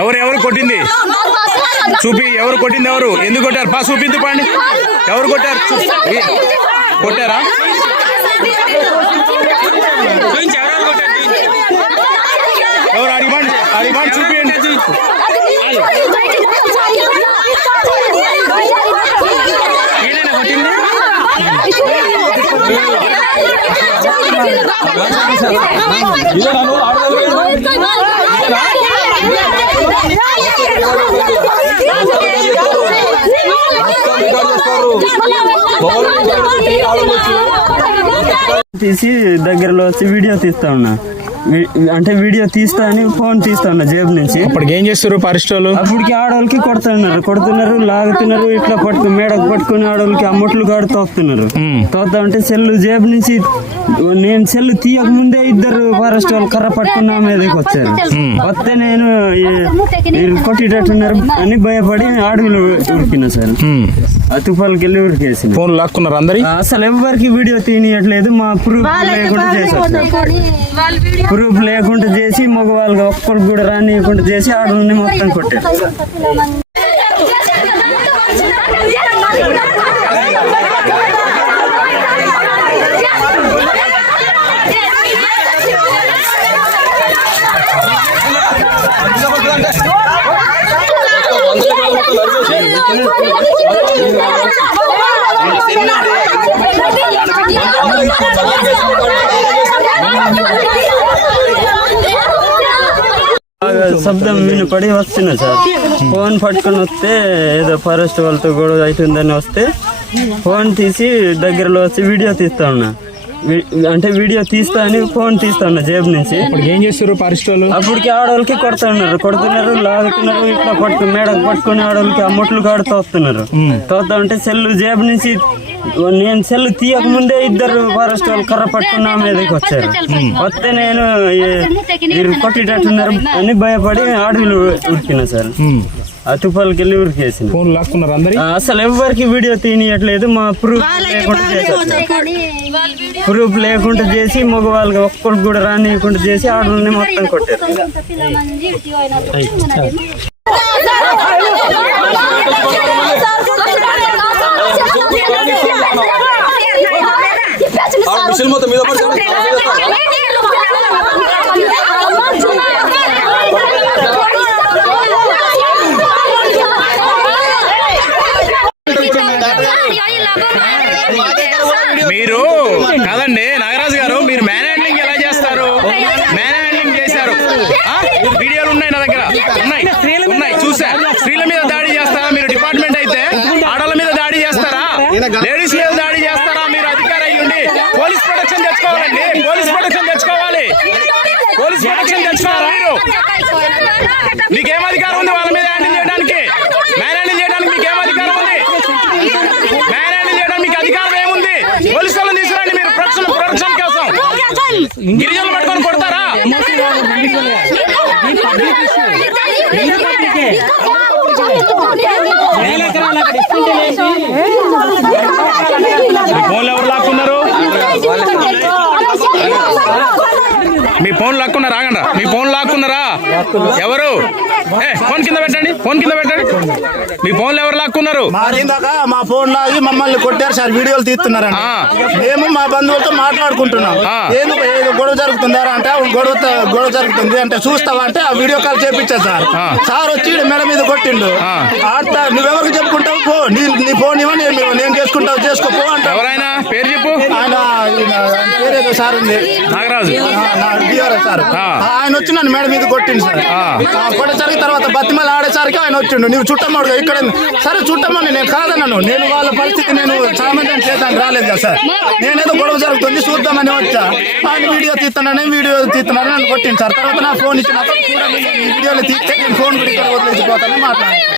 ఎవరు ఎవరు కొట్టింది? చూపి ఎవరు కొట్టింది ఎవరు? ఎందుకు కొట్టారు? పా చూపింది పండి ఎవరు కొట్టారు? కొట్టారా? తీసి దగ్గరలో వచ్చి వీడియో తీస్తా ఉన్నా. అంటే వీడియో తీస్తా అని ఫోన్ తీస్తా ఉన్నా జేబు నుంచి. ఇప్పటికి ఏం చేస్తారు పరిశ్రమలు అప్పటికి ఆడవాళ్ళకి కొడుతున్నారు కొడుతున్నారు లాగుతున్నారు ఇట్లా పట్టుకు మేడకు పట్టుకుని ఆడవాళ్ళకి అమ్మట్లు కాడు తోస్తున్నారు తోస్తా ఉంటే సెల్లు జేబు నుంచి నేను సెల్లు తీయక ముందే ఇద్దరు ఫారెస్ట్ వాళ్ళు కర్ర పట్టుకున్న మీదకి వచ్చారు. వస్తే నేను కొట్టేటట్టున్నారు అని భయపడి అడవిలో ఉరికినా సార్. ఆ తుఫాలకి వెళ్ళి ఉరికేసిన. ఫోన్ లాక్కున్నారు అందరి? అసలు ఎవరికి వీడియో తీయట్లేదు మా ప్రూఫ్ లేకుండా చేశారు ప్రూఫ్ లేకుండా చేసి మగవాళ్ళకి ఒక్కరికి కూడా రానియకుండా చేసి ఆడవాళ్ళని మొత్తం కొట్టారు. శబ్దం శబ్దం వినపడి వస్తున్నా సార్. ఫోన్ పట్టుకొని వస్తే ఏదో ఫారెస్ట్ వాళ్ళతో గొడవ అవుతుందని వస్తే ఫోన్ తీసి దగ్గరలో వచ్చి వీడియో తీస్తా ఉన్నా. అంటే వీడియో తీస్తా అని ఫోన్ తీస్తా ఉన్నా జేబు నుంచి. ఏం చేస్తారు పరిశ్రమలు అప్పటికి ఆడవాళ్ళకి కొడుతున్నారు. కొడుతున్నారు లాగుతున్నారు ఇట్లా పట్టుకుని మేడకు పట్టుకుని ఆడవాళ్ళకి అమ్మట్లు కాడు తోస్తున్నారు. తోస్తా ఉంటే సెల్లు జేబు నుంచి నేను సెల్లు తీయక ముందే ఇద్దరు ఫారెస్ట్ వాళ్ళు కర్ర పట్టుకుని నా మీదకి వచ్చారు. వస్తే నేను కొట్టేటట్టున్నారు అని భయపడి అడవిలో ఉరికినా సార్. ఆ తుఫాలకి వెళ్ళి ఉరికేసిన ఫోన్ లాక్కున్నారు అందరి? అసలు ఎవరికి వీడియో తీయట్లేదు మా ప్రూఫ్ లేకుండా ప్రూఫ్ లేకుండా చేసి మగవాళ్ళకి ఒక్కరికి కూడా రానియకుండా చేసి ఆడవాళ్ళని మొత్తం కొట్టారు మీద మీరు కాదండి నాగరాజు గిరిజనులు పట్టుకొని కొడతారా ఫోన్లు ఎవరు లాక్కున్నారు మీ ఫోన్ లాక్కున్నారా ఆగండి మీ ఫోన్ లాక్కున్నారా ఎవరు ఫోన్ కింద పెట్టండి ఫోన్ కింద పెట్టండి మీ ఫోన్లు ఎవరు లాక్కున్నారు మా ఫోన్ లాగి మమ్మల్ని కొట్టారు సార్ వీడియోలు తీస్తున్నారండి. మేము మా బంధువులతో మాట్లాడుకుంటున్నాం గొడవ జరుగుతుందా అంటే గొడవ గొడవ జరుగుతుంది అంటే చూస్తావా అంటే ఆ వీడియో కాల్ చేపించా సార్. సార్ వచ్చి మెడ మీద కొట్టిండు. ఆడతా నువ్వెవరికి చెప్పుకుంటావు? పో నీ నీ ఫోన్ ఇవ్వ నేను చేసుకుంటావు చేసుకోపో అంట. ఎవరైనా పేరు పేరేదో సార్? ఉంది నాగరాజు. ఆయన వచ్చి నన్ను మేడ మీద కొట్టిండు సార్. కొట్టేసరికి తర్వాత బతిమలు ఆడేసరికి ఆయన వచ్చిండు. నువ్వు చుట్టమ్మడు ఇక్కడ సరే చుట్టమ్మని నేను కాదన్నాను. నేను వాళ్ళ పరిస్థితి నేను సామాన్యం చేయడానికి రాలేదు కదా సార్. నేనేదో గొడవ జరుగుతుంది. చూద్దామని వచ్చా. ఆయన వీడియో తీస్తున్నానని వీడియో తీస్తున్నానని నన్ను కొట్టింది సార్. తర్వాత నా ఫోన్ ఇచ్చిన వీడియోలు తీస్తే నేను ఫోన్ కూడా ఇక్కడ వదిలేసిపోతానని మాట్లాడాను